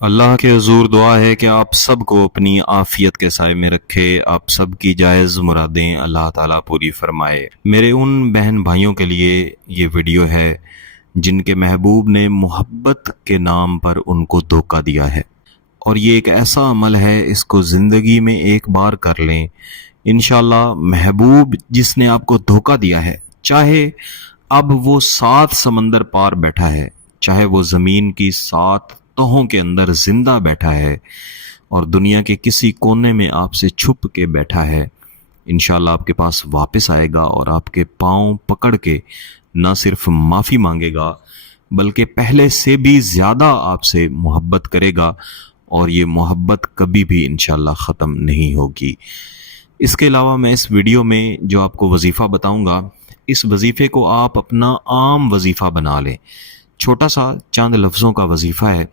اللہ کے حضور دعا ہے کہ آپ سب کو اپنی عافیت کے سائے میں رکھے، آپ سب کی جائز مرادیں اللہ تعالیٰ پوری فرمائے۔ میرے ان بہن بھائیوں کے لیے یہ ویڈیو ہے جن کے محبوب نے محبت کے نام پر ان کو دھوکہ دیا ہے، اور یہ ایک ایسا عمل ہے، اس کو زندگی میں ایک بار کر لیں، انشاءاللہ محبوب جس نے آپ کو دھوکہ دیا ہے، چاہے اب وہ 7 سمندر پار بیٹھا ہے، چاہے وہ زمین کی 7 تہوں کے اندر زندہ بیٹھا ہے اور دنیا کے کسی کونے میں آپ سے چھپ کے بیٹھا ہے، انشاءاللہ آپ کے پاس واپس آئے گا اور آپ کے پاؤں پکڑ کے نہ صرف معافی مانگے گا بلکہ پہلے سے بھی زیادہ آپ سے محبت کرے گا، اور یہ محبت کبھی بھی انشاءاللہ ختم نہیں ہوگی۔ اس کے علاوہ میں اس ویڈیو میں جو آپ کو وظیفہ بتاؤں گا، اس وظیفے کو آپ اپنا عام وظیفہ بنا لیں۔ چھوٹا سا چند لفظوں کا وظیفہ ہے،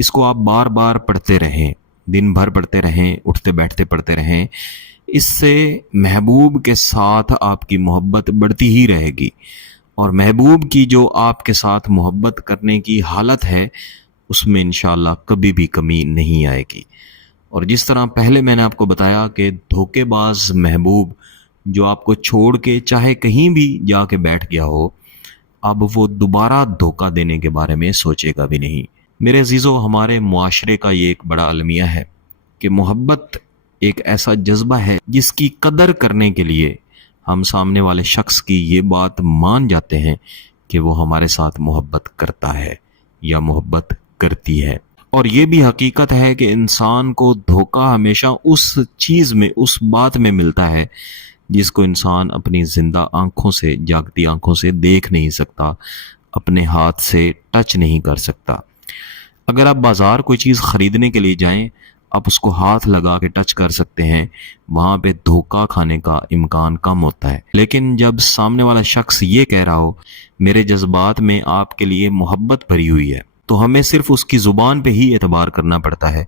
اس کو آپ بار بار پڑھتے رہیں، دن بھر پڑھتے رہیں، اٹھتے بیٹھتے پڑھتے رہیں۔ اس سے محبوب کے ساتھ آپ کی محبت بڑھتی ہی رہے گی، اور محبوب کی جو آپ کے ساتھ محبت کرنے کی حالت ہے اس میں انشاءاللہ کبھی بھی کمی نہیں آئے گی۔ اور جس طرح پہلے میں نے آپ کو بتایا کہ دھوکے باز محبوب جو آپ کو چھوڑ کے چاہے کہیں بھی جا کے بیٹھ گیا ہو، اب وہ دوبارہ دھوکہ دینے کے بارے میں سوچے گا بھی نہیں۔ میرے عزیزو، ہمارے معاشرے کا یہ ایک بڑا المیہ ہے کہ محبت ایک ایسا جذبہ ہے جس کی قدر کرنے کے لیے ہم سامنے والے شخص کی یہ بات مان جاتے ہیں کہ وہ ہمارے ساتھ محبت کرتا ہے یا محبت کرتی ہے۔ اور یہ بھی حقیقت ہے کہ انسان کو دھوکہ ہمیشہ اس چیز میں، اس بات میں ملتا ہے جس کو انسان اپنی زندہ آنکھوں سے، جاگتی آنکھوں سے دیکھ نہیں سکتا، اپنے ہاتھ سے ٹچ نہیں کر سکتا۔ اگر آپ بازار کوئی چیز خریدنے کے لیے جائیں، آپ اس کو ہاتھ لگا کے ٹچ کر سکتے ہیں، وہاں پہ دھوکہ کھانے کا امکان کم ہوتا ہے۔ لیکن جب سامنے والا شخص یہ کہہ رہا ہو میرے جذبات میں آپ کے لیے محبت بھری ہوئی ہے، تو ہمیں صرف اس کی زبان پہ ہی اعتبار کرنا پڑتا ہے،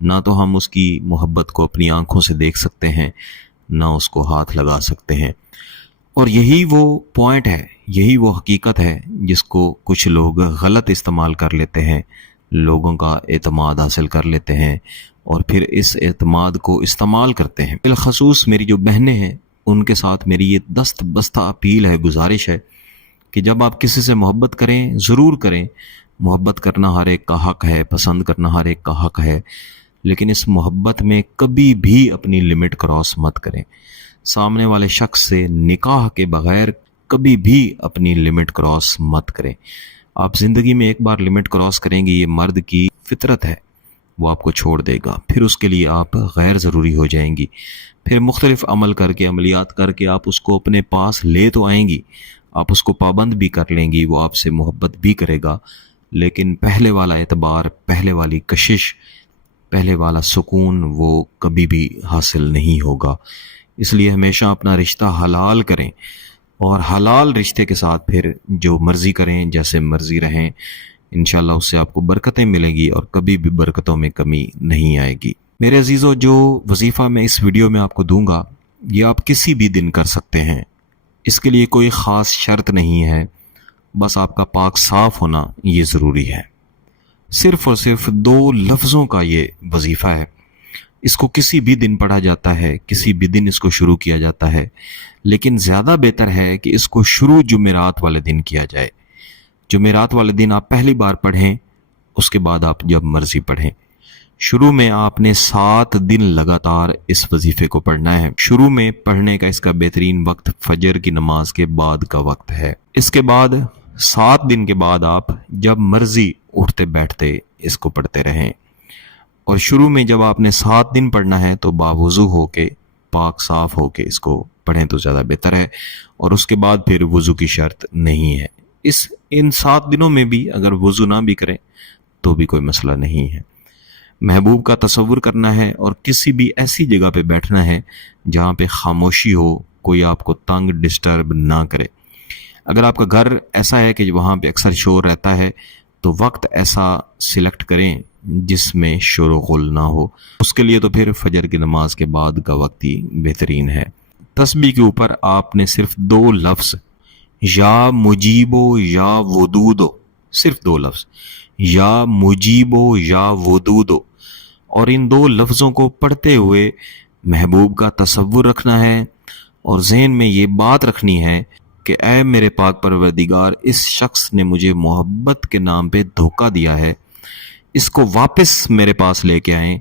نہ تو ہم اس کی محبت کو اپنی آنکھوں سے دیکھ سکتے ہیں، نہ اس کو ہاتھ لگا سکتے ہیں۔ اور یہی وہ پوائنٹ ہے، یہی وہ حقیقت ہے جس کو کچھ لوگ غلط استعمال کر لیتے ہیں، لوگوں کا اعتماد حاصل کر لیتے ہیں اور پھر اس اعتماد کو استعمال کرتے ہیں۔ بالخصوص میری جو بہنیں ہیں، ان کے ساتھ میری یہ دست بستہ اپیل ہے، گزارش ہے کہ جب آپ کسی سے محبت کریں، ضرور کریں۔ محبت کرنا ہر ایک کا حق ہے، پسند کرنا ہر ایک کا حق ہے، لیکن اس محبت میں کبھی بھی اپنی لمٹ کراس مت کریں۔ سامنے والے شخص سے نکاح کے بغیر کبھی بھی اپنی لمٹ کراس مت کریں۔ آپ زندگی میں ایک بار لمٹ کراس کریں گے، یہ مرد کی فطرت ہے، وہ آپ کو چھوڑ دے گا، پھر اس کے لیے آپ غیر ضروری ہو جائیں گی، پھر مختلف عمل کر کے، عملیات کر کے آپ اس کو اپنے پاس لے تو آئیں گی، آپ اس کو پابند بھی کر لیں گی، وہ آپ سے محبت بھی کرے گا، لیکن پہلے والا اعتبار، پہلے والی کشش، پہلے والا سکون وہ کبھی بھی حاصل نہیں ہوگا۔ اس لیے ہمیشہ اپنا رشتہ حلال کریں، اور حلال رشتے کے ساتھ پھر جو مرضی کریں، جیسے مرضی رہیں، انشاءاللہ اس سے آپ کو برکتیں ملیں گی اور کبھی بھی برکتوں میں کمی نہیں آئے گی۔ میرے عزیزو، جو وظیفہ میں اس ویڈیو میں آپ کو دوں گا، یہ آپ کسی بھی دن کر سکتے ہیں، اس کے لیے کوئی خاص شرط نہیں ہے، بس آپ کا پاک صاف ہونا یہ ضروری ہے۔ صرف اور صرف 2 لفظوں کا یہ وظیفہ ہے، اس کو کسی بھی دن پڑھا جاتا ہے، کسی بھی دن اس کو شروع کیا جاتا ہے، لیکن زیادہ بہتر ہے کہ اس کو شروع جمعرات والے دن کیا جائے۔ جمعرات والے دن آپ پہلی بار پڑھیں، اس کے بعد آپ جب مرضی پڑھیں۔ شروع میں آپ نے 7 دن لگاتار اس وظیفے کو پڑھنا ہے۔ شروع میں پڑھنے کا اس کا بہترین وقت فجر کی نماز کے بعد کا وقت ہے۔ اس کے بعد 7 دن کے بعد آپ جب مرضی اٹھتے بیٹھتے اس کو پڑھتے رہیں، اور شروع میں جب آپ نے 7 دن پڑھنا ہے تو باوضو ہو کے، پاک صاف ہو کے اس کو پڑھیں تو زیادہ بہتر ہے، اور اس کے بعد پھر وضو کی شرط نہیں ہے۔ ان 7 دنوں میں بھی اگر وضو نہ بھی کریں تو بھی کوئی مسئلہ نہیں ہے۔ محبوب کا تصور کرنا ہے اور کسی بھی ایسی جگہ پہ بیٹھنا ہے جہاں پہ خاموشی ہو، کوئی آپ کو تنگ ڈسٹرب نہ کرے۔ اگر آپ کا گھر ایسا ہے کہ وہاں پہ اکثر شور رہتا ہے تو وقت ایسا سلیکٹ کریں جس میں شور و غل نہ ہو، اس کے لیے تو پھر فجر کی نماز کے بعد کا وقت ہی بہترین ہے۔ تسبیح کے اوپر آپ نے صرف 2 لفظ یا مجیبو یا ودودو صرف 2 لفظ، یا مجیبو یا ودودو، اور ان 2 لفظوں کو پڑھتے ہوئے محبوب کا تصور رکھنا ہے اور ذہن میں یہ بات رکھنی ہے کہ اے میرے پاک پروردگار، اس شخص نے مجھے محبت کے نام پہ دھوکہ دیا ہے، اس کو واپس میرے پاس لے کے آئیں،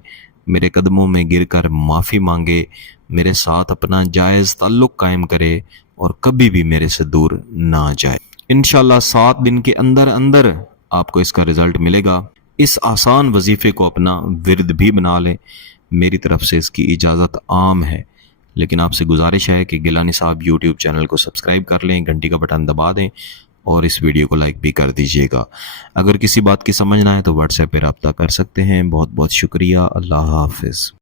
میرے قدموں میں گر کر معافی مانگے، میرے ساتھ اپنا جائز تعلق قائم کرے اور کبھی بھی میرے سے دور نہ جائے۔ انشاءاللہ 7 دن کے اندر اندر آپ کو اس کا رزلٹ ملے گا۔ اس آسان وظیفے کو اپنا ورد بھی بنا لیں، میری طرف سے اس کی اجازت عام ہے، لیکن آپ سے گزارش ہے کہ گیلانی صاحب یوٹیوب چینل کو سبسکرائب کر لیں، گھنٹی کا بٹن دبا دیں اور اس ویڈیو کو لائک بھی کر دیجیے گا۔ اگر کسی بات کی سمجھنا ہے تو واٹس ایپ پہ رابطہ کر سکتے ہیں۔ بہت بہت شکریہ۔ اللہ حافظ۔